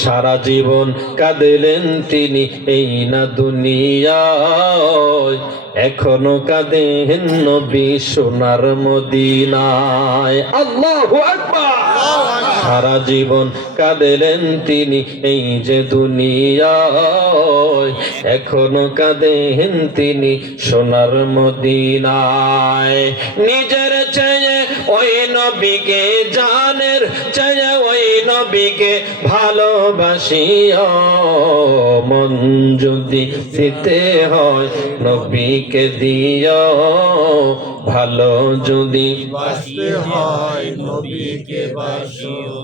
সারা জীবন কাঁদিলেন তিনি এই না দুনিয়ায়, এখনো কাঁদেন নবী সোনার মদিনায়। আল্লাহু আকবার। সারা জীবন কাঁদিলেন তিনি এই যে দুনিয়ায়, এখনো কাঁদেন তিনি সোনার মদিনায়। নিজের চেয়ে ওই নবীকে, জানের চেয়ে ওই নবীকে ভালোবাসিও, মন যদি দিতে হয় নবীকে দিও, ভালো যদি বাসতে হয় নবীকে বাসিও।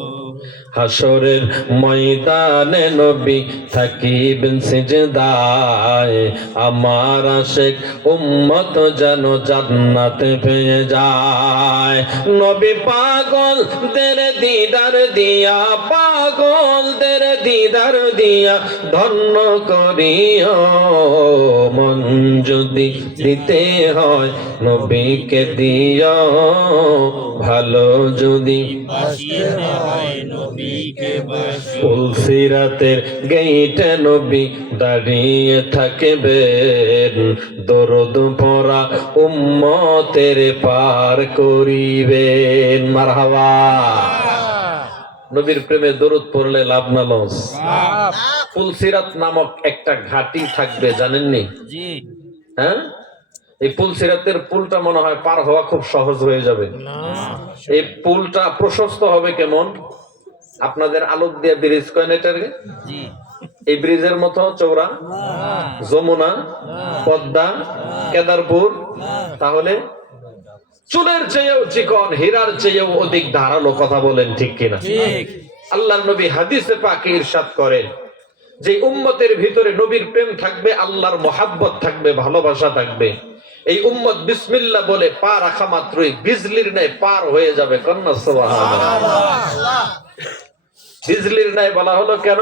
হাসরের ময়দানে নবী থাকিবেন সিজদায়, আমার আশিক উম্মত যেন জান্নাতে পেয়ে যায়। নবী পাগলদের দিদার দিয়া, পাগলদের দিদার দিয়া ধন্য করিও, মন যদি দিতে হয় নবীকে দিও, ভালো যদি বাসতে হয় নবীকে বাসিও। পুলসিরাতের গেইটে নবী দাঁড়িয়ে থাকবেন, দরুদ পড়া উম্মতের পার করিবেন। মারহাবা। নবীর প্রেমে দরুদ পড়লে লাভ না লস? পুলসিরাত নামক একটা ঘাটি থাকবে, জানেননি? হ্যাঁ, এই পুলসিরাতের পুলটা মনে হয় পার হওয়া খুব সহজ হয়ে যাবে। এই পুলটা প্রশস্ত হবে কেমন? আপনাদের আলোক দিয়ে ব্রিজ কয় এটার, এই ব্রিজের মতো চওড়া? যমুনা, পদ্মা, কেদারপুর। তাহলে চুলের চেয়েও চিকন, হীরার চেয়েও অধিক ধারালো। কথা বলেন ঠিক কিনা? আল্লাহর নবী হাদিসে পাকে ইরশাদ করেন যে উম্মতের ভিতরে নবীর প্রেম থাকবে, আল্লাহর মহাব্বত থাকবে, ভালোবাসা থাকবে। এই উম্মত বিসমিল্লাহ বলে পা রাখা মাত্রই বিজলির ন্যায় পার হয়ে যাবে। কন্যা সুবহানাল্লাহ। বিজলির ন্যায় বলা হলো কেন?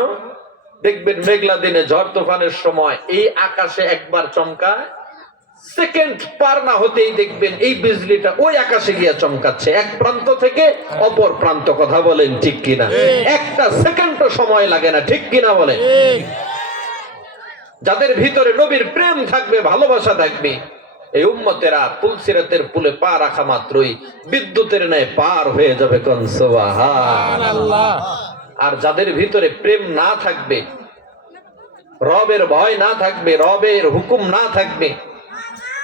দেখবেন মেঘলা দিনে ঝড় তুফানের সময় এই আকাশে একবার চমকায়, সেকেন্ড পার না হতেই দেখবেন এই বিজলিটা ওই আকাশে গিয়া চমকাচ্ছে, এক প্রান্ত থেকে অপর প্রান্ত। কথা বলেন ঠিক কিনা? একটা সেকেন্ডও সময় লাগে না, ঠিক কিনা বলেন? যাদের ভিতরে নবীর প্রেম থাকবে, ভালোবাসা থাকবে, এই উম্মতেরা পুলসিরাতের পুলে পা রাখা মাত্রই বিদ্যুতের ন্যায় পার হয়ে যাবে। কোন সুবহানাল্লাহ। আর যাদের ভিতরে প্রেম না থাকবে, রবের ভয় না থাকবে, রবের হুকুম না থাকবে,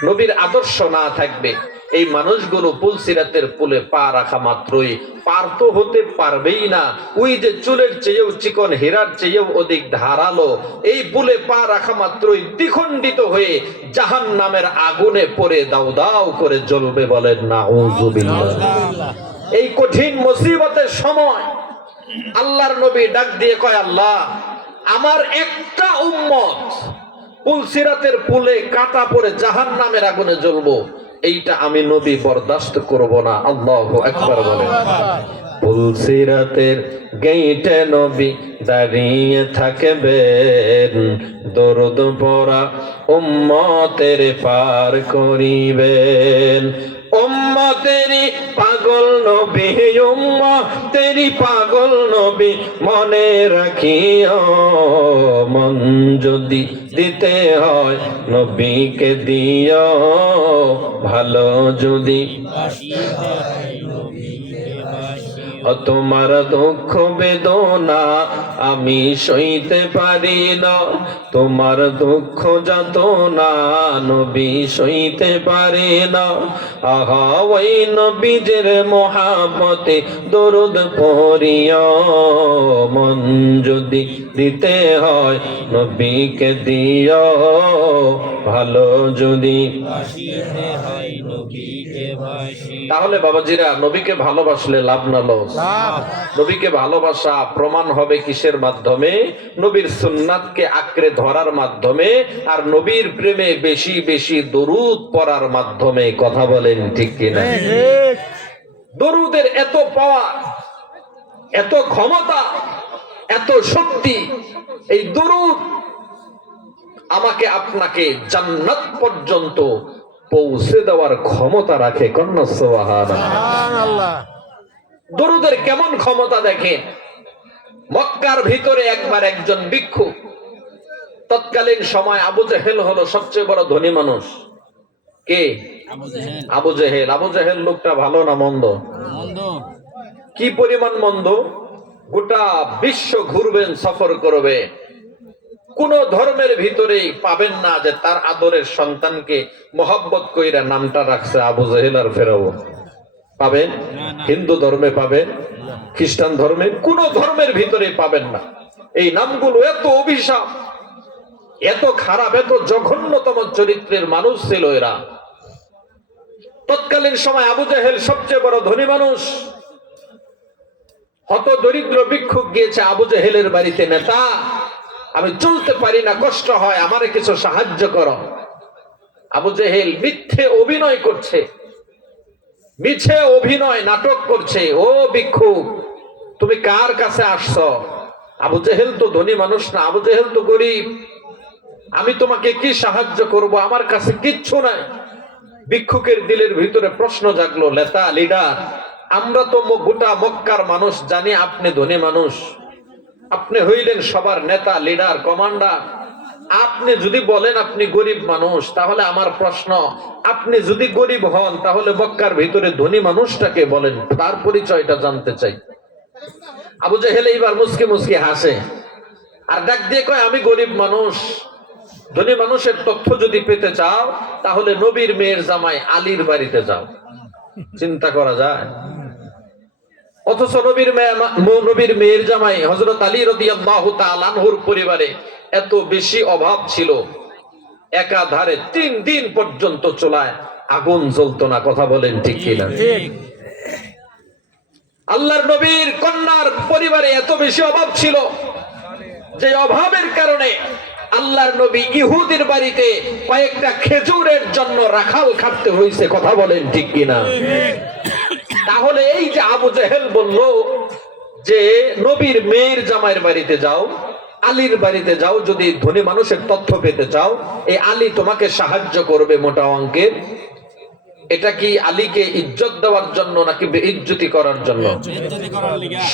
নবীর আদর্শ না থাকবে, এই মানুষগুলো পুলসিরাতের পুলে পা রাখা মাত্রই পার তো হতে পারবেই না। ওই যে চুলের চেয়েও চিকন, হীরার চেয়েও অধিক ধারালো এই পুলে পা রাখা মাত্রই দ্বিখণ্ডিত হয়ে জাহান্নামের আগুনে পড়ে দাউ দাউ করে জ্বলবে। বলেন নাউযুবিল্লাহ। এই কঠিন মুসিবতের সময় আল্লাহর নবী ডাক দিয়ে কয়, আল্লাহ, আমার একটা উম্মত পুলসিরাতের পুলে কাটা পড়ে জাহান্নামের আগুনে জ্বলবো, এইটা আমি নবী বরদাস্ত করব না। আল্লাহু আকবার বলেন। পুলসিরাতের গেইটে নবী দাঁড়িয়ে থাকবেন, দরুদ পড়া উম্মতের পার করিবেন। উম্মতেরি পাগল নবী, উম্মতেরি পাগল নবী মনে রাখিও, মন যদি দিতে হয় নবীকে দিও, ভালো যদি তোমার দুঃখ বেদনা আমি সইতে পারি না, তোমার দুঃখ যাতনা নবী সইতে পারে না। আহা ওই নবীর মহাব্বতে দরুদ পড়িও, মন যদি দিতে হয় নবীকে দিও, ভালো যদি বাসিতে হয় নবীকে বাসি। তাহলে বাবাজিরা, নবীকে ভালোবাসলে লাভ না লস? নবীকে ভালোবাসা প্রমাণ হবে কিসের মাধ্যমে? নবীর সুন্নাতকে আঁকড়ে ধরার মাধ্যমে, আর নবীর প্রেমে বেশি বেশি দরুদ পড়ার মাধ্যমে। কথা বলেন ঠিক কিনা? দরুদের এত পাওয়ার, এত ক্ষমতা, এত শক্তি, এই দরুদ আমাকে আপনাকে জান্নাত পর্যন্ত পৌঁছে দেওয়ার ক্ষমতা রাখে। কন্যা সুবহানাল্লাহ। দরুদের কেমন ক্ষমতা দেখেন। মক্কার ভিতরে একবার একজন ভিক্ষু, তৎকালীন সময় আবু জেহেল হলো সবচেয়ে বড় ধনী মানুষ। কে? আবু জেহেল। আবু জেহেল লোকটা ভালো না মন্দ? কি পরিমাণ মন্দ! গোটা বিশ্ব ঘুরবেন, সফর করবে, কোন ধর্মের ভিতরেই পাবেন না যে তার আদরের সন্তানকে মোহাব্বত কইরা নামটা রাখছে আবু জেহেল আর ফেরাউন। পাবেন? হিন্দু ধর্মে পাবেন, খ্রিস্টান ধর্মে, কোন ধর্মের ভিতরে পাবেন না। এই নামগুলো এত অভিশাপ, এত খারাপ, এত জঘন্যতম চরিত্রের মানুষ ছিল এরা। তৎকালীন সময় আবু জেহেল সবচেয়ে বড় ধনী মানুষ। হত দরিদ্র ভিক্ষুক গিয়েছে আবু জেহেলের বাড়িতে, নেতা আমি চলতে পারি না, কষ্ট হয়, আমারে কিছু সাহায্য করো। আবু জেহেল মিথ্যে অভিনয় করছে, মিছে অভিনয় নাটক করছে। ও ভিক্ষুক, তুমি কার কাছে আসছো? আবু জেহেল তো ধনী মানুষ না, আবু জেহেল তো গরিব, আমি তোমাকে কি সাহায্য করব? আমার কাছে কিচ্ছু নাই। ভিক্ষুকের দিলের ভিতরে প্রশ্ন জাগলো, নেতা, লিডার, আমরা তো গোটা মক্কার মানুষ জানি আপনি ধনী মানুষ, আপনি হইলেন সবার নেতা, লিডার, কমান্ডার। আপনি যদি বলেন আপনি গরিব মানুষ, তাহলে আমার প্রশ্ন, আপনি যদি গরিব হন তাহলে মক্কার ভিতরে ধনী মানুষটাকে বলেন, তার পরিচয়টা জানতে চাই। আবু জেহেল এইবার মুসকি মুসকি হাসে আর ডাক দিয়ে কয়, আমি গরিব মানুষ, ধনী মানুষের তথ্য যদি পেতে চাও তাহলে নবীর মেয়ের জামাই আলীর বাড়িতে যাও। চিন্তা করা যায়? অথচ নবীর মেয়ের জামাই হযরত আলী রাদিয়াল্লাহু তাআলা আনহুর পরিবারে এত বেশি অভাব ছিল, একাধারে 3 দিন পর্যন্ত চুলায় আগুন জ্বলতো না। কথা বলেন ঠিক কিনা? আল্লাহর নবীর কন্যার পরিবারে এত বেশি অভাব ছিল যে অভাবের কারণে আল্লাহর নবী ইহুদির বাড়িতে কয়েকটা খেজুরের জন্য রাখাল খাটতে হয়েছে। কথা বলেন ঠিক কিনা? তাহলে এই যে আবু জেহেল বলল যে নবীর মেয়ের জামাইয়ের বাড়িতে যাও, আলীর বাড়িতে যাও, যদি ধনী মানুষের তথ্য পেতে চাও, এই আলী তোমাকে সাহায্য করবে মোটা অঙ্কের। এটা কি আলীকে ইজ্জত দেওয়ার জন্য নাকি বেইজ্জতি করার জন্য?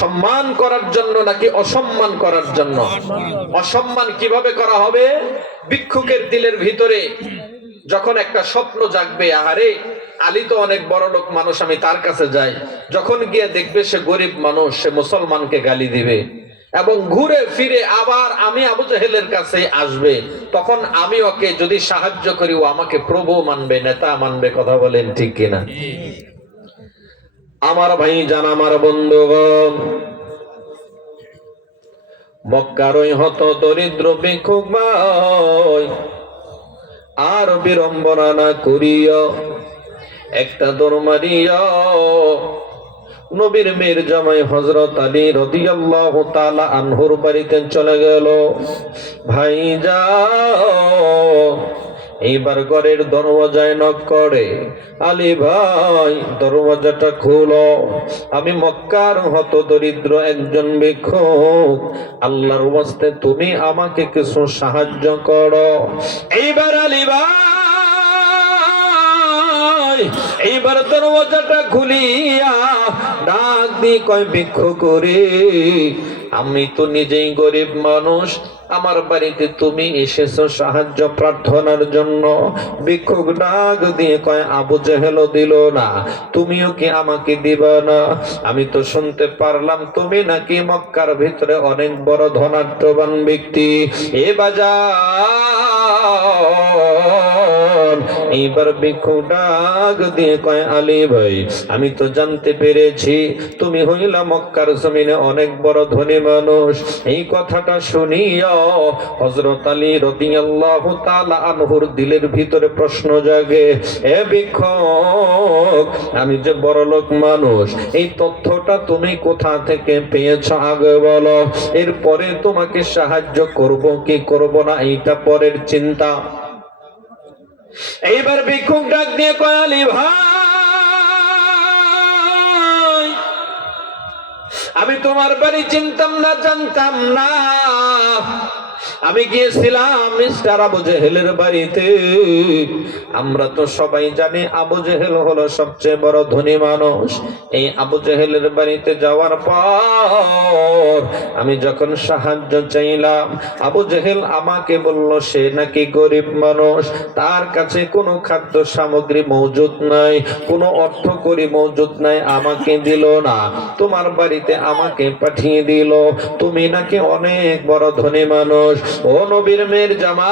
সম্মান করার জন্য নাকি অসম্মান করার জন্য? অসম্মান কিভাবে করা হবে? ভিক্ষুকের দিলের ভিতরে যখন একটা স্বপ্ন জাগবে, আহারে আলী তো অনেক বড় লোক মানুষ, আমি তার কাছে যাই, যখন গিয়ে দেখবে সে গরিব মানুষ, সে মুসলমানকে গালি দিবে এবং ঘুরে ফিরে আবার আমি আবু জেহেলের কাছে আসবে, তখন আমি ওকে যদি সাহায্য করি ও আমাকে প্রভু মানবে, নেতা মানবে। কথা বলেন ঠিক কিনা? আমার ভাই জান, আমার বন্ধুগণ, মক্কার ওই হত দরিদ্র ভিক্ষুক ভাই আর বিড়ম্বনা না করিয়া একটা দৌড় মারিয়া নবীর মেয়ের জামাই হযরত আলী রাদিয়াল্লাহু তাআলা আনহুর বাড়িতে চলে গেল। ভাই যাও, এইবার ঘরের দরওয়াজায় নক করে, আলী ভাই দরওয়াজাটা খুলো, আমি মক্কার হত দরিদ্র একজন ভিক্ষুক, আল্লাহর ওয়াস্তে তুমি আমাকে কিছু সাহায্য করো। এইবার আলী ভাই এইবার দরওয়াজাটা খুলিয়া ডাক দিয়ে কয়, ভিক্ষুক করে, আমি তো নিজেই গরিব মানুষ, আমার বাড়িতে তুমি এসেছো সাহায্য প্রার্থনার জন্য। ভিক্ষুক ডাক দিয়ে কয়, আবু জেহেলও দিল না, তুমিও কি আমাকে দিবা না? আমি তো শুনতে পারলাম তুমি নাকি মক্কার ভিতরে অনেক বড় ধনাঢ্যবান ব্যক্তি। এ বাজার এইবার ভিক্ষুক ডাক দিয়ে কয়, আলী ভাই আমি তো জানতে পেরেছি তুমি হইলা মক্কার জমিনে অনেক বড় ধনী মানুষ। এই কথাটা শুনিয়া হযরত আলী রাদিয়াল্লাহু তাআলা আনহুর দিলের ভিতরে প্রশ্ন জাগে, এ ভিক্ষুক, আমি যে বড় লোক মানুষ, এই তথ্যটা তুমি কোথা থেকে পেয়েছো আগে বলো, এরপরে তোমাকে সাহায্য করব কি করব না এইটা পরের চিন্তা। এইবার ভিক্ষুক ডাক দিয়ে কয়, আলী ভাই আমি তোমার বাড়ি চিনতাম না, জানতাম না, আমি গিয়েছিলাম মিস্টার আবু জেহেলের বাড়িতে। আমরা তো সবাই জানি আবু জেহেল হলো সবচেয়ে বড় ধনী মানুষ। এই আবু জেহেলের বাড়িতে যাওয়ার পর আমি যখন সাহায্য চাইলাম, আবু জেহেল আমাকে বলল সে নাকি গরিব মানুষ, তার কাছে কোনো খাদ্য সামগ্রী মজুদ নাই, কোনো অর্থ করি মজুদ নাই, আমাকে দিল না, তোমার বাড়িতে আমাকে পাঠিয়ে দিল। তুমি নাকি অনেক বড় ধনী মানুষ। ও নবীর মেয়ের জামাই,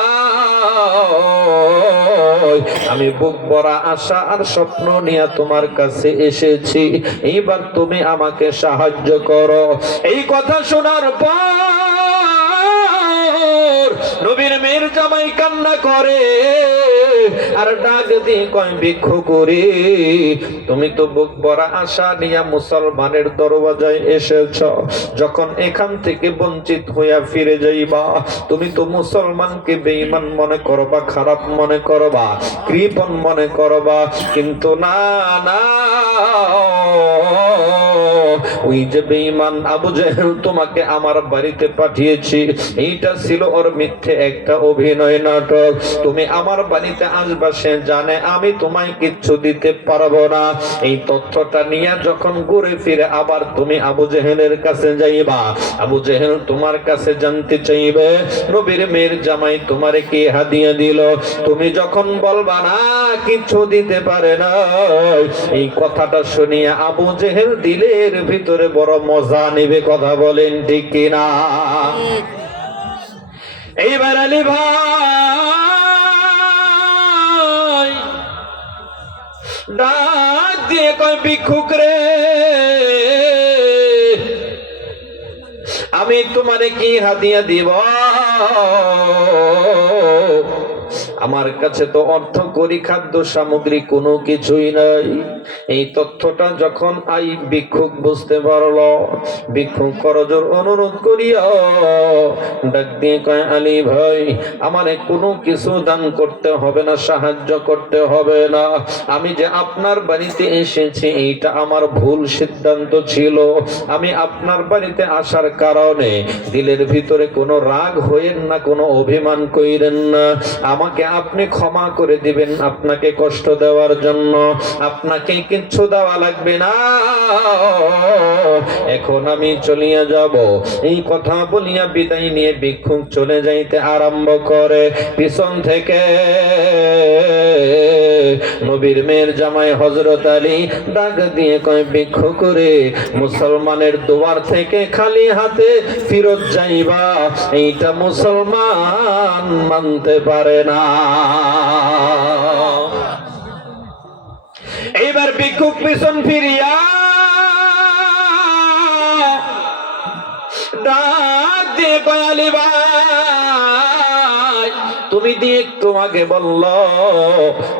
আমি বুক ভরা আশা আর স্বপ্ন নিয়ে তোমার কাছে এসেছি, এইবার তুমি আমাকে সাহায্য করো। এই কথা শোনার পর নবীর মেয়ের জামাই কান্না করে আর ডাক দিয়ে কয়, ভিক্ষু করি, তুমি তো বুক ভরা আশা নিয়ে মুসলমানের দরওয়াজায় এসেছ, যখন এখান থেকে বঞ্চিত হইয়া ফিরে যাইবা, তুমি তো মুসলমানকে বেঈমান মনে করবা, খারাপ মনে করবা, কৃপণ মনে করবা, কিন্তু না না, ওই যে বেঈমান আবু জেহেল তোমাকে আমার বাড়িতে পাঠিয়েছি, এইটা ছিল ওর মিথ্যে একটা অভিনয় নাটক। তুমি আমার বাড়িতে আসবা, সে জানে আমি তোমায় কিচ্ছু দিতে পারবো না। এই তথ্যটা নিয়ে যখন ঘুরে ফিরে আবার তুমি আবু জেহেলের কাছে যাইবা, আবু জেহেল তোমার কাছে জানতে চাইবে নবীর মেয়ের জামাই তোমারে কি হাদিয়া দিল, তুমি যখন বলবা না কিচ্ছু দিতে পারে না, এই কথাটা শুনিয়া আবু জেহেল দিলের ভিতরে বড় মজা নেবে। কথা বলেন ঠিক কিনা? এইবার আলী ভাই ডাক দিয়ে কয়, ভিক্ষুক রে, আমি তোমারে কি হাদিয়া দিব? আমার কাছে তো অর্থ করি খাদ্য সামগ্রী কোনো কিছুই নাই। এই তথ্যটা যখন আই ভিক্ষুক বুঝতে পারলো, ভিক্ষুক করজোর অনুরোধ করিয়া ডাক দিয়ে কয়, আলী ভাই, আমারে কোনো কিছু দান করতে হবে না, সাহায্য করতে হবে না, আমি যে আপনার বাড়িতে এসেছি এইটা আমার ভুল সিদ্ধান্ত ছিল। আমি আপনার বাড়িতে আসার কারণে দিলের ভিতরে কোনো রাগ হইেন না, কোনো অভিমান কইরেন না, আমাকে আপনি ক্ষমা করে দিবেন আপনাকে কষ্ট দেওয়ার জন্য। আপনাকে কিচ্ছু দেওয়া লাগবে না, এখন আমি চলিয়া যাব। এই কথা বলিয়া বিদায় নিয়ে ভিক্ষুক চলে যাইতে আরম্ভ করে। পিছন থেকে নবীর মেয়ের জামাই হযরত আলী ডাক দিয়ে কয়, ভিক্ষু করে মুসলমানের দুয়ার থেকে খালি হাতে ফিরত যাইবা, এইটা মুসলমান মানতে পারে না। এইবার ভিক্ষুক পিছন ফিরিয়া ডাক দিয়ে কয়, আলী ভাই, তুমি দিয়ে একটু আগে বললো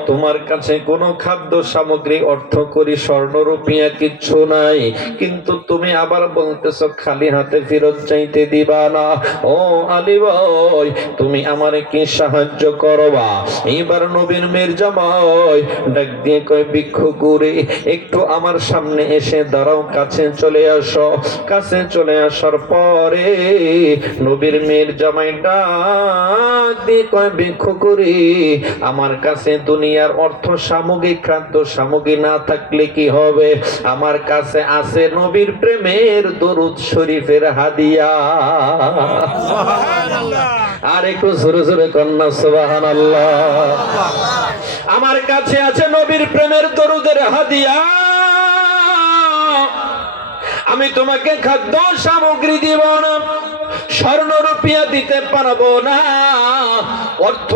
তোমার কাছে কোনো খাদ্য সামগ্রী, অর্থ করি, স্বর্ণ রুপিয়া কিচ্ছু নাই, কিন্তু তুমি আবার বলতেছো খালি হাতে ফেরত চাইতে দিবা না। ও আলী ভাই, তুমি আমারে কি সাহায্য করবা? এইবার নবীর মেয়ের জামাই ডাক দিয়ে কয়, ভিক্ষু করে একটু আমার সামনে এসে দাঁড়াও, কাছে চলে আসো। কাছে চলে আসার পরে নবীর মেয়ের জামাই ডাক দিয়ে কয়, ভিক্ষু করে আমার কাছে দুনিয়ার অর্থ সামগ্রী, খাদ্য সামগ্রী না থাকলে কি হবে? আমার কাছে আছে নবীর প্রেমের দরুদ শরীফের হাদিয়া। আর একটু জোরে জোরে কন্যা সুবহানাল্লাহ। আমার কাছে আছে নবীর প্রেমের দরুদের হাদিয়া। আমি তোমাকে খাদ্য সামগ্রী দিব না, স্বর্ণ রুপিয়া দিতে পারবো না, অর্থ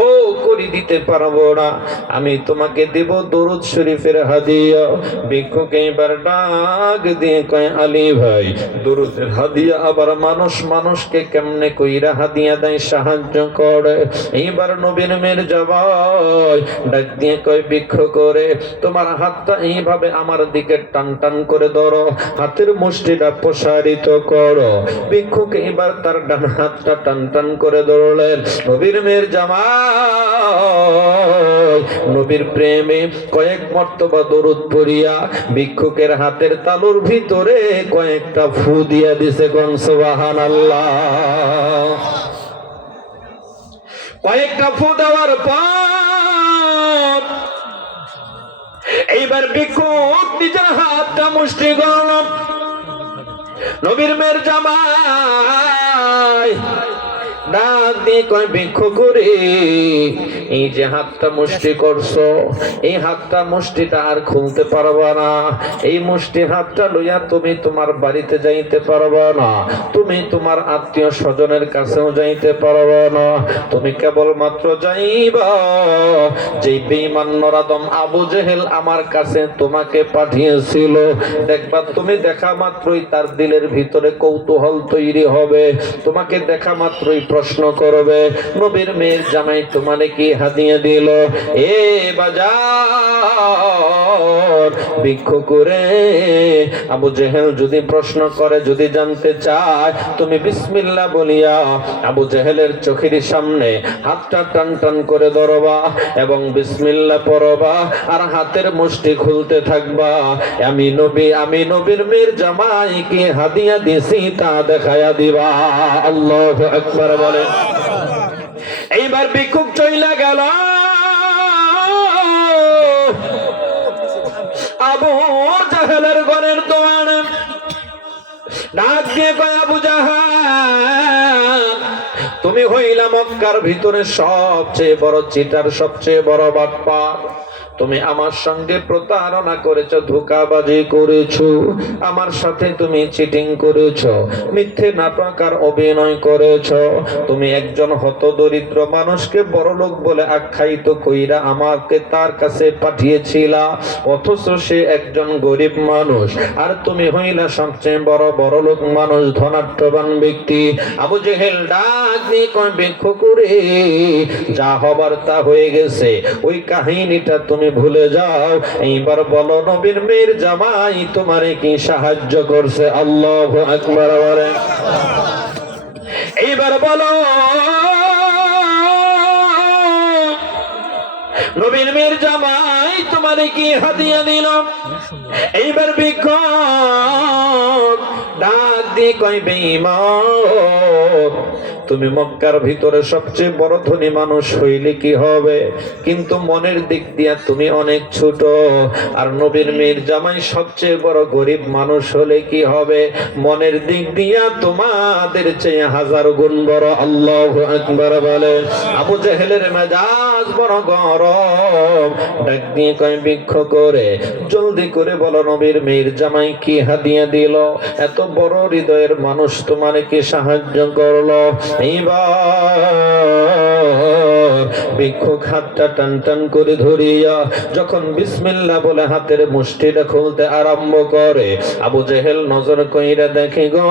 করি দিতে পারবো না, আমি তোমাকে দেব দরুদ শরীফের হাদিয়া। ভিক্ষুক এবার ডাক দিয়ে কয়, আলী ভাই, দরুদের হাদিয়া আবার মানুষ মানুষকে কেমনে কইরা হাদিয়া দেয়, সাহায্য করে? এইবার নবীর মেয়ের জামাই ডাক দিয়ে কয়, ভিক্ষু করে তোমার হাতটা এইভাবে আমার দিকে টান টান করে ধরো, হাতের মুষ্টিটা প্রসারিত করো। ভিক্ষুক এবার তার ডান হাতটা টান টান করে ধরলেন। নবীর মেয়ের জামাই নবীর প্রেমে কয়েক মর্তবা দরুদ পড়িয়া ভিক্ষুকের হাতের তালুর ভিতরে কয়েকটা ফু দিয়া দিছে। কোন সুবহানাল্লাহ। কয়েকটা ফু দেওয়ার পর এইবার ভিক্ষুক নিজের হাতটা মুষ্টি করল। নবীর মেয়ের জামাই ডাক দিয়ে কয়, ভিক্ষুক করে এই যে হাতটা মুষ্টি করছো, এই হাতটা মুষ্টিটা আর খুলতে পারবা না। এই মুষ্টি হাতটা লইয়া তুমি তোমার বাড়িতে যাইতে পারবা না, তুমি তোমার আত্মীয় স্বজনের কাছেও যাইতে পারবা না। তুমি কেবলমাত্র যাইবা যে বেঈমান নরাদম আবু জেহেল আমার কাছে তোমাকে পাঠিয়েছিল। দেখবা তুমি দেখা মাত্রই তার দিলের ভিতরে কৌতূহল তৈরি হবে, তোমাকে দেখা মাত্রই প্রশ্ন করবে, নবীর মেয়ের জামাই তোমারে কি হাদিয়া দিল? এ বাজার ভিক্ষুক করে আবু জেহেল যদি প্রশ্ন করে, যদি জানতে চায়, তুমি বিসমিল্লাহ বলিয়া আবু জেহেলের চোখের সামনে হাতটা টান টান করে ধরবা এবং বিসমিল্লাহ পড়বা আর হাতের মুষ্টি খুলতে থাকবা। আমি নবীর মেয়ের জামাইকে হাদিয়া দিছি তা দেখায়া দিবা। আল্লাহু আকবার বলে। এইবার ভিক্ষুক চইলা গেল। আবু জাহেলের ঘরের দোয়ানে ডাক দিয়ে কয়, আবু জাহেল তুমি হইলা মক্কার ভিতরে সবচেয়ে বড় চিটার, সবচেয়ে বড় বাটপার। তুমি আমার সঙ্গে প্রতারণা করেছো, ধোঁকাবাজি করেছো, আমার সাথে তুমি চিটিং করেছো, মিথ্যে নাটক আর অভিনয় করেছো। তুমি একজন হতদরিদ্র মানুষকে বড়লোক বলে আখ্যায়িত কইরা আমাকে তার কাছে পাঠিয়েছিলা, অথচ সে একজন গরিব মানুষ। আর তুমি হইলা সবচেয়ে বড়লোক মানুষ, ধনাঢ্যবান ব্যক্তি। আবু জেহেল ডাক দিয়ে কয়, ভিক্ষুক করে যা হবার তা হয়ে গেছে, ওই কাহিনীটা তুমি ভুলে যাও। এইবার বলো নবীর মেয়ের জামাই তোমারে কি সাহায্য করছে? আল্লাহু আকবার বলে। এইবার বলো নবীর মেয়ের জামাই তোমারে কি হাদিয়া দিল? এইবার ভিক্ষুক ডাক দিয়ে কয়, বেঈমান তুমি মক্কার ভিতরে সবচেয়ে বড় ধনী মানুষ হইলে কি হবে, কিন্তু মনের দিক দিয়া তুমি অনেক ছোট। আর নবীর মেয়ের জামাই সবচেয়ে বড় গরিব মানুষ হলে কি হবে, মনের দিক দিয়া তোমাদের চেয়ে 1000 গুণ বড়। আল্লাহু আকবার বলে। আবু জেহেলের মেজাজ বড় গরম, ডাক দিয়ে কয়, ভিক্ষুক করে জলদি করে বলো নবীর মেয়ের জামাই কি হাদিয়া দিল? এত বড় হৃদয়ের মানুষ তোমারে কি সাহায্য করলো? এইবার ভিক্ষুক হাতটা টান টান করে ধরিয়া যখন বিসমিল্লাহ বলে হাতের মুষ্টিটা খুলতে আরম্ভ করে, আবু জেহেল নজর কইরা দেখে গো,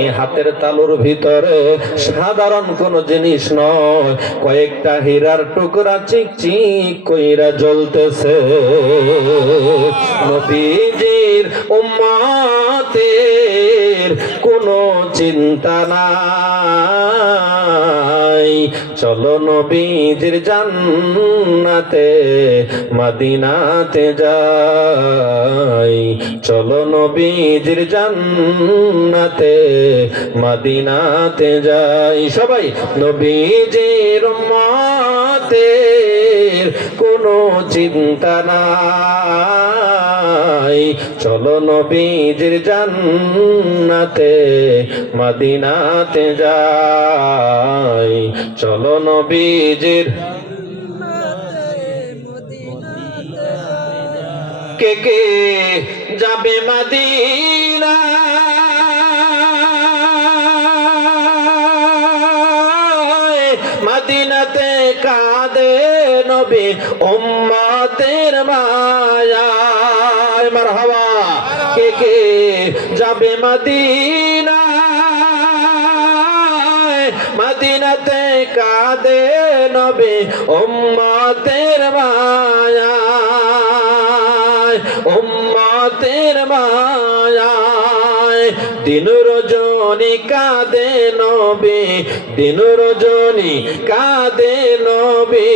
এই হাতের তালুর ভিতরে সাধারণ কোন জিনিস নয়, কয়েকটা হীরার টুকরা চিকচিক কইরা জ্বলতেছে। নবীজির উম্মতের কোনো চিন্তা নাই, চলো নবীজির জান্নাতে মদিনাতে যাই, চলো নবীজির জান্নাতে মদিনাতে যাই। সবাই নবীজির উম্মতের কোনো চিন্তা নাই, চলো নবীজির জান্নাতে মদিনাতে যাই, চলো নবীজির। কে কে যাবে মদিনা, মদিনাতে কাঁদে নবী উম্মতের মায়ায়। মারহাবা। কে কে যাবে মদিনা, মদিনাতে কাঁদে নবী উম্মতের মায়ায়, উম্মতের মায়ায়। দিন রজনী কাঁদে নবী, দিন রজনী কাঁদে নবী,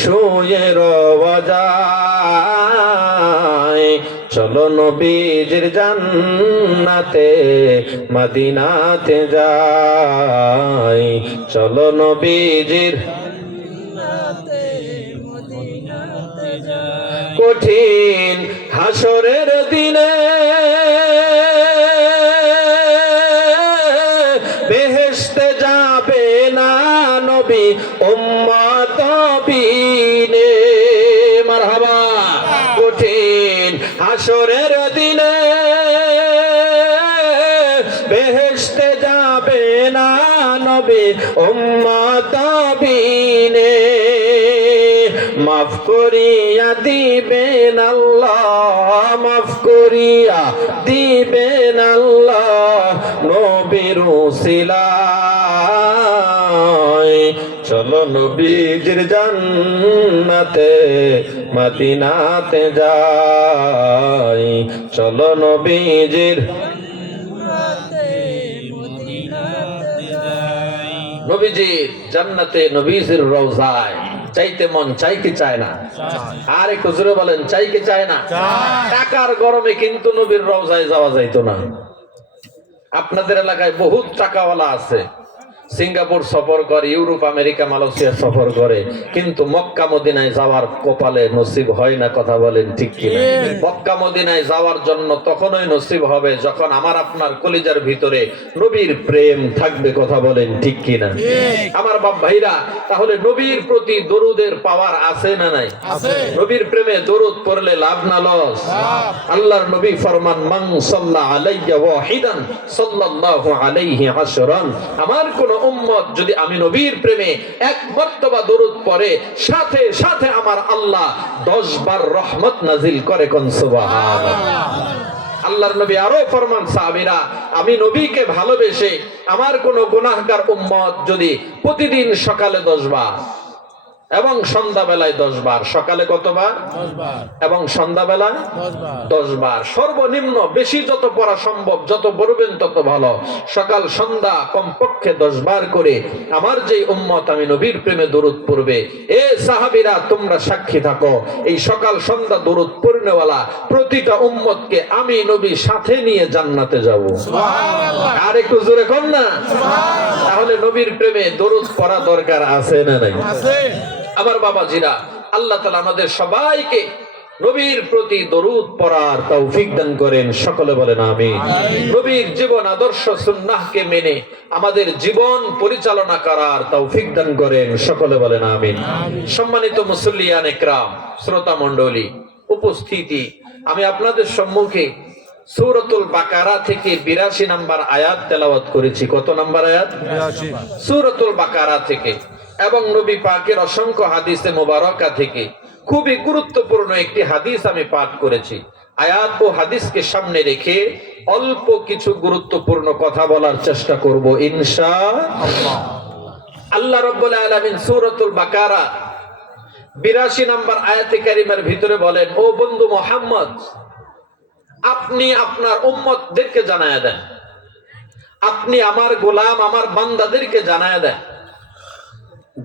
শুয়ে রওয়া যায়, চলো নবীজির জান্নাতে মদিনাতে যাই, চলো নবীজির কঠিন হাসরের দিনে বেহেশতে যাবে না নবী উম্মত বিনে। মারহাবা। কঠিন হাসরের দিনে বেহেশতে যাবে না নবী উম্মত বিনে। মাফ করিয়া দিবেন আল্লাহ, মাফ করিয়া দিবেন আল্লাহ নবীর উসিলায়। চলো নবীজির জান্নাতে মদিনাতে যাই, চলো নবীজির নবীজির জান্নাতে নবীজির রওজায় চাইতে মন চাই কি চায় না? আর একটু জোরে বলেন, চাই কি চায় না? টাকার গরমে কিন্তু নবীর রওজায় যাওয়া যাইতো না। আপনাদের এলাকায় বহুত টাকাওয়ালা আছে, সিঙ্গাপুর সফর করে, ইউরোপ আমেরিকা মালয়েশিয়া সফর করে, কিন্তু মক্কা মদিনায় যাওয়ার কপালে নসিব হয় না। কথা বলেন ঠিক কিনা? মক্কা মদিনায় যাওয়ার জন্য তখনই নসিব হবে যখন আমার আপনার কলিজার ভিতরে নবীর প্রেম থাকবে। কথা বলেন ঠিক কিনা? আমার বাপ ভাইরা, তাহলে নবীর প্রতি দরুদের পাওয়ার আছে না নাই? নবীর প্রেমে দরুদ পড়লে লাভ না লস? আল্লাহর নবী ফরমান, মান সাল্লা আলাইয়া ওয়াহিদান সাল্লাল্লাহু আলাইহি আশরান। আমার কোন উম্মত যদি আমি নবীর প্রেমে এক মর্তবা দরুদ পড়ে, সাথে সাথে আমার আল্লাহ 10 বার রহমত নাজিল করে। কোন সুবহানাল্লাহ। আল্লাহর নবী আরো ফরমান, সাহাবীরা, আমি নবীকে ভালোবেসে আমার কোন গুনাহগার উম্মত যদি প্রতিদিন সকালে 10 বার এবং সন্ধ্যাবেলায় 10 বার, সকালে কতবার? 10 বার, এবং সন্ধ্যাবেলা 10 বার, সর্বনিম্ন বেশি যত পড়া সম্ভব, যত পড়বেন তত ভালো। সকাল সন্ধ্যা কমপক্ষে 10 বার করে আমার যে উম্মত আমি নবীর প্রেমে দরুদ পড়বে, এ সাহাবীরা তোমরা সাক্ষী থাকো, এই সকাল সন্ধ্যা দরুদ পড়নেওয়ালা প্রতিটা উম্মতকে আমি নবী সাথে নিয়ে জান্নাতে যাব। সুবহানাল্লাহ। আর একটু জোরে কোন না? সুবহানাল্লাহ। তাহলে নবীর প্রেমে দরুদ পড়া দরকার আছে না নাই? আছে। আমার বাবাজিরা, আল্লাহ তাআলা আমাদের সবাইকে নবীর প্রতি দরুদ পড়ার তৌফিক দান করেন। সকলে বলেন আমিন। নবীর জীবন আদর্শ সুন্নাহকে মেনে আমাদের জীবন পরিচালনা করার তৌফিক দান করেন। সকলে বলেন আমিন। সম্মানিত মুসল্লিয়ান ইকরাম, শ্রোতা মণ্ডলী, উপস্থিতি, আমি আপনাদের সম্মুখে সূরাতুল বাকারা থেকে 82 নম্বর আয়াত তেলাওয়াত করেছি। কত নম্বর আয়াত? 82। সূরাতুল বাকারা থেকে এবং নবী পাকের অসংখ্য হাদিসে মোবারকা থেকে খুবই গুরুত্বপূর্ণ একটি হাদিস আমি পাঠ করেছি। আয়াত ও হাদিসকে সামনে রেখে অল্প কিছু গুরুত্বপূর্ণ কথা বলার চেষ্টা করব ইনশাআল্লাহ। আল্লাহ রাব্বুল আলামিন সূরাতুল বাকারা 82 নম্বর আয়াতে কারিমার ভিতরে বলেন, ও বন্ধু মুহাম্মদ, আপনি আপনার উম্মতদেরকে জানায়া দেন, আপনি আমার গোলাম আমার বান্দাদেরকে জানায়া দেন,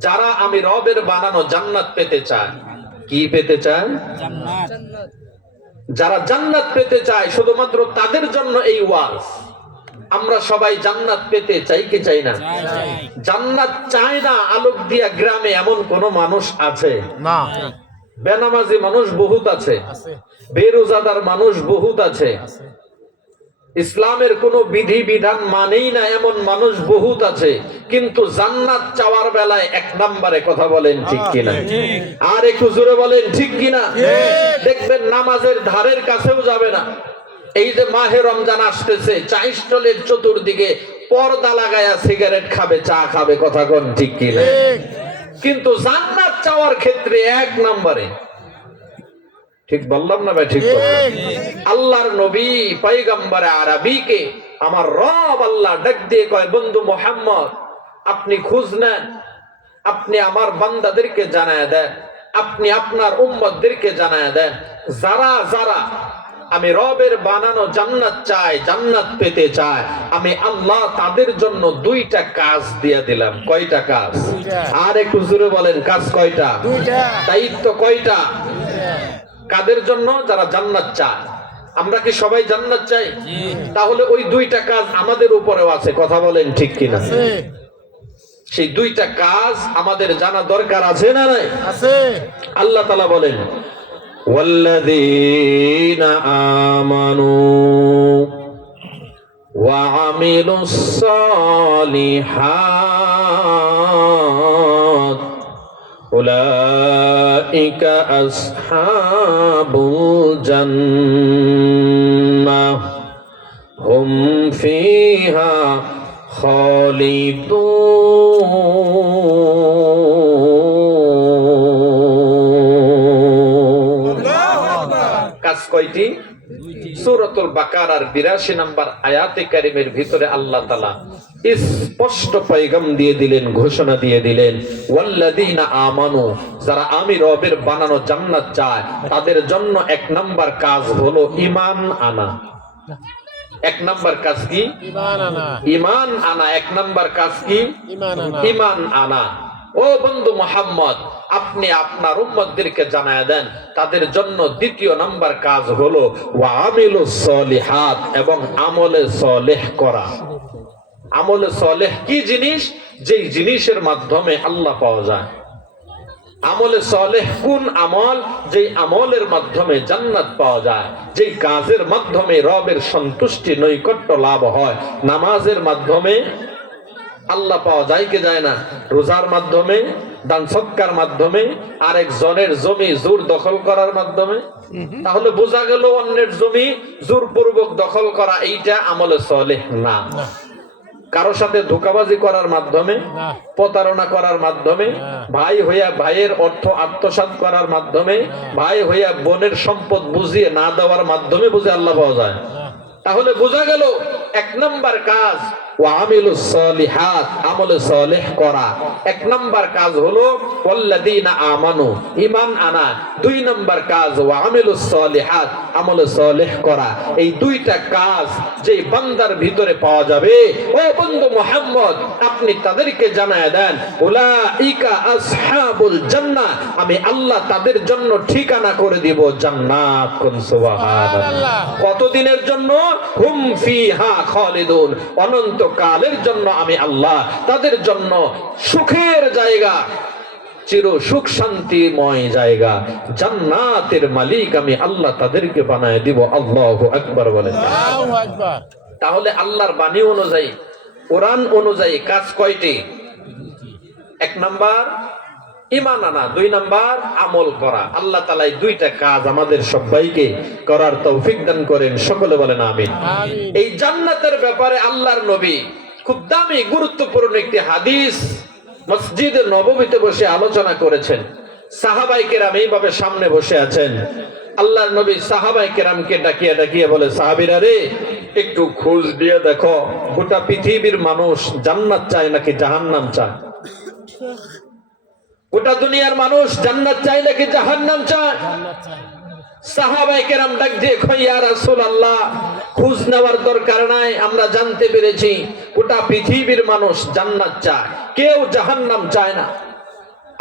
যারা আমি রবের বানানো জান্নাত পেতে চায়। কি পেতে চায়? জান্নাত। যারা জান্নাত পেতে চায় শুধুমাত্র তাদের জন্য এই ওয়াজ। আমরা সবাই জান্নাত পেতে চাই কি চাই না? জান্নাত চায় না আলোক দিয়া গ্রামে এমন কোন মানুষ আছে না? বেনামাজি মানুষ বহুত আছে, বেরোজাদার মানুষ বহুত আছে, ইসলামের কোন বিধি বিধান মানেই না এমন মানুষ বহুত আছে, কিন্তু জান্নাত চাওয়ার বেলায় 1 নম্বরে। কথা বলেন ঠিক কিনা? আর একটু জোরে বলেন ঠিক কিনা? দেখবেন নামাজের ধারের কাছেও যাবে না। এই যে মাহে রমজান আসতেছে, চা স্টলের চতুর্দিকে পর্দা লাগায়া সিগারেট খাবে, চা খাবে। কথা কোন ঠিক কিনা? কিন্তু জান্নাত চাওয়ার ক্ষেত্রে 1 নম্বরে। ঠিক বললাম না ভাই? ঠিক বললাম। আল্লাহর নবী পয়গম্বরে আরবীকে আমার রব আল্লাহ ডাক দিয়ে কয়, বন্ধু মুহাম্মদ, আপনি খোঁজ নেন, আপনি আমার বান্দাদেরকে জানায় দেন, আপনি আপনার উম্মতদেরকে জানায় দেন, যারা যারা আমি রবের বানানো জান্নাত চায়, জান্নাত পেতে চায়, আমি আল্লাহ তাদের জন্য 2টা কাজ দিয়ে দিলাম। কয়টা কাজ? আর একটু জোরে বলেন, কাজ কয়টা? 2টা। দায়িত্ব কয়টা? কাদের জন্য? যারা জান্নাত চায়। আমরা কি সবাই জান্নাত চাই? তাহলে ওই দুইটা কাজ আমাদের উপরেও আছে, কথা বলেন ঠিক কিনা? সেই দুইটা কাজ আমাদের জানা দরকার আছে না নাই? আছে। আল্লাহ তাআলা বলেন ওয়াল্লাযীনা আমানু ওয়া আমিলুস সালিহাত উলাইকা আসহাবুল জান্নাহ হুম ফিহা খালিদুন। কাজ কয়টি? সূরাতুল বাকারার ৮২ নম্বর আয়াতে কারিমের ভিতরে আল্লাহ তাআলা স্পষ্ট পয়গাম দিয়ে দিলেন, ঘোষণা দিয়ে দিলেন, ওয়াল্লাযীনা আমানু, যারা আমি রবের বানানো জান্নাত চায় তাদের জন্য এক নাম্বার কাজ হলো ঈমান আনা। এক নাম্বার কাজ কি? ঈমান আনা। ঈমান আনা। এক নাম্বার কাজ কি? ঈমান আনা। ঈমান আনা। ও বন্ধু মুহাম্মদ, আপনি আপনার উম্মতদেরকে জানায় দেন তাদের জন্য দ্বিতীয় নাম্বার কাজ হলো ওয়া আমিলুস সলিহাত, এবং আমলে সলেহ করা। আমলে সলেহ কি জিনিস? যেই জিনিসের মাধ্যমে আল্লাহ পাওয়া যায়। আমলে সলেহ কোন আমল? যেই আমলের মাধ্যমে জান্নাত পাওয়া যায়, যেই কাজের মাধ্যমে রবের সন্তুষ্টি নৈকট্য লাভ হয়। নামাজের মাধ্যমে আল্লাহ পাওয়া যায় কি যায় না? রোজার মাধ্যমে, দান সৎকার মাধ্যমে, আরেকজনের জমি জোর দখল করার মাধ্যমে। তাহলে বোঝা গেল অন্যের জমি জোরপূর্বক দখল করা এইটা আমলে সলেহ না। কারো সাথে ধোঁকাবাজি করার মাধ্যমে, প্রতারণা করার মাধ্যমে, ভাই হইয়া ভাইয়ের অর্থ আত্মসাৎ করার মাধ্যমে, ভাই হইয়া বোনের সম্পদ বুঝিয়ে না দেওয়ার মাধ্যমে বুঝে আল্লাহ পাওয়া যায়। তাহলে বোঝা গেল এক নাম্বার কাজ ওয়া আমিলুস সলিহাত, আমলে সলেহ করা। এক নাম্বার কাজ হলো ওয়াল্লাযীনা আমানু, ঈমান আনা। দুই নাম্বার কাজ ওয়া আমিলুস সলিহাত, আমলে সলেহ করা। এই দুইটা কাজ যেই বান্দার ভিতরে পাওয়া যাবে, ও বন্ধু মুহাম্মদ, আপনি তাদেরকে জানায় দেন উলাইকা আসহাবুল জান্নাহ, আমি আল্লাহ তাদের জন্য ঠিকানা করে দিব জান্নাত। কোন সুবহানাল্লাহ। কতদিনের জন্য? হুম ফিহা খালিদুন, অনন্ত কালের জন্য আমি আল্লাহ তাদের জন্য সুখের জায়গা, চির সুখ শান্তিময় জায়গা, জান্নাতের মালিক আমি আল্লাহ তাদেরকে বানায় দিব। আল্লাহু আকবার বলেন। আল্লাহু আকবার। তাহলে আল্লাহর বাণী অনুযায়ী, কোরআন অনুযায়ী কাজ কয়টি? এক নাম্বার ঈমান আনা, দুই নাম্বার আমল করা। আল্লাহ তাআলা এই দুইটা কাজ আমাদের সবাইকে করার তৌফিক দান করেন, সকলে বলেন আমিন। এই জান্নাতের ব্যাপারে আল্লাহর নবী খুব দামি গুরুত্বপূর্ণ একটি হাদিস মসজিদে নববীতে বসে আলোচনা করেছেন। সাহাবায়ে কেরাম এইভাবে সামনে বসে আছেন। আল্লাহর নবী সাহাবায়ে কেরামকে ডাকিয়ে ডাকিয়ে বলে, সাহাবীরা রে, একটু খোঁজ দিয়ে দেখো গোটা পৃথিবীর মানুষ জান্নাত চায় নাকি জাহান্নাম চায়? গোটা দুনিয়ার মানুষ জান্নাত চায় নাকি জাহান্নাম চায়? সাহাবায়ে কেরাম ডাক দিয়ে কয়, ইয়া রাসূলুল্লাহ, খোঁজ নেওয়ার দরকার নাই, আমরা জানতে পেরেছি গোটা পৃথিবীর মানুষ জান্নাত চায়, কেউ জাহান্নাম চায় না।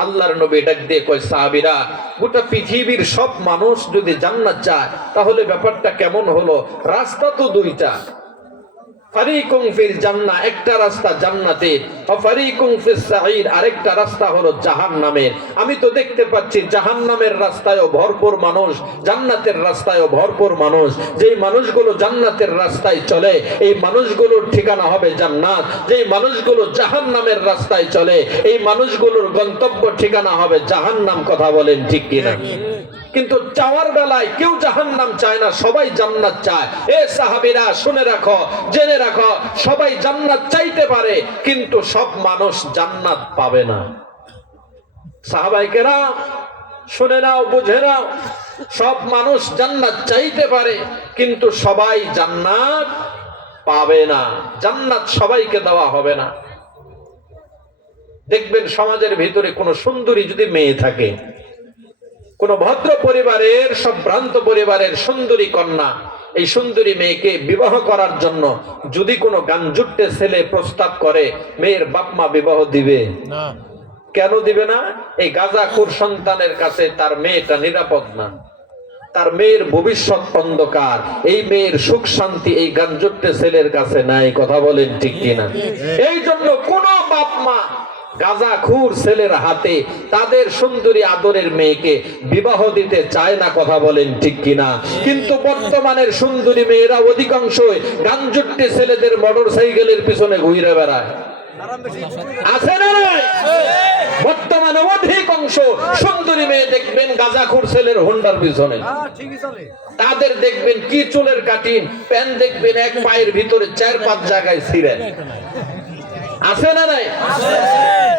আল্লাহর নবী ডাক দিয়ে কয়, সাহাবীরা, গোটা পৃথিবীর সব মানুষ যদি জান্নাত চায় তাহলে ব্যাপারটা কেমন হলো? রাস্তা তো দুইটা, ফারিকুম ফিল জান্নাহ, একটা রাস্তা জান্নাতের, ওয়া ফারিকুম ফিস সাঈর, আরেকটা রাস্তা হলো জাহান্নামের। আমি তো দেখতে পাচ্ছি জাহান্নামের রাস্তায়ও ভরপুর মানুষ, জান্নাতের রাস্তায়ও ভরপুর মানুষ। যেই মানুষগুলো জান্নাতের রাস্তায় চলে এই মানুষগুলোর ঠিকানা হবে জান্নাত, যেই মানুষগুলো জাহান্নামের রাস্তায় চলে এই মানুষগুলোর গন্তব্য ঠিকানা হবে জাহান্নাম। কথা বলেন ঠিক কিনা? কিন্তু চাওয়ার বেলায় কেউ জাহান্নাম চায় না, সবাই জান্নাত চায়। এ সাহাবীরা শুনে রাখো, জেনে রাখো, সবাই জান্নাত চাইতে পারে কিন্তু সব মানুষ জান্নাত পাবে না। সাহাবায়ে কেরাম শুনে নাও, বুঝে নাও, সব মানুষ জান্নাত চাইতে পারে কিন্তু সবাই জান্নাত পাবে না। জান্নাত সবাইকে দেওয়া হবে না। দেখবেন সমাজের ভিতরে কোন সুন্দরী যদি মেয়ে থাকে, কোন ভদ্র পরিবারের, সম্ভ্রান্ত পরিবারের সুন্দরী কন্যা, এই সুন্দরী মেয়েকে বিবাহ করার জন্য যদি কোনো গাঞ্জুট্টে ছেলে প্রস্তাব করে, মেয়ের বাপ মা বিবাহ দিবে না। কেন দিবে না? এই গাঁজাখোর সন্তানের কাছে তার মেয়েটা নিরাপদ না। তার মেয়ের ভবিষ্যৎ অন্ধকার, এই মেয়ের সুখ শান্তি এই গাঞ্জুট্টে ছেলের কাছে নাই। কথা বলেন ঠিক কিনা? এই জন্য কোন বাপ মা গাঁজাখুর ছেলের হাতে তাদের সুন্দরী আদরের মেয়েকে বিবাহ দিতে চায় না। কথা বলেন ঠিক কিনা? কিন্তু বর্তমানের সুন্দরী মেয়েরা অধিকাংশই গাঞ্জুট্টে ছেলেদের মোটর সাইকেলের পিছনে ঘুরে বেড়ায়। আছে না? বর্তমানে অধিকাংশ সুন্দরী মেয়ে দেখবেন গাঁজাখুর ছেলের হোন্ডার পিছনে। তাদের দেখবেন কি চুলের কাটিং, প্যান্ট দেখবেন এক পায়ের ভিতরে 4-5 জায়গায় ছিঁড়ে। আছে না নাই?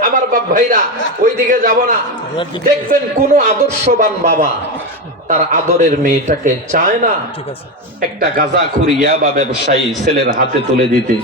আমার বাপ ভাইরা ওইদিকে যাব না। দেখবেন কোন আদর্শবান বাবা তার আদরের মেয়েটাকে চায় না একটা গাঁজাখুর ইয়াবা ব্যবসায়ী ছেলের হাতে তুলে দিতে।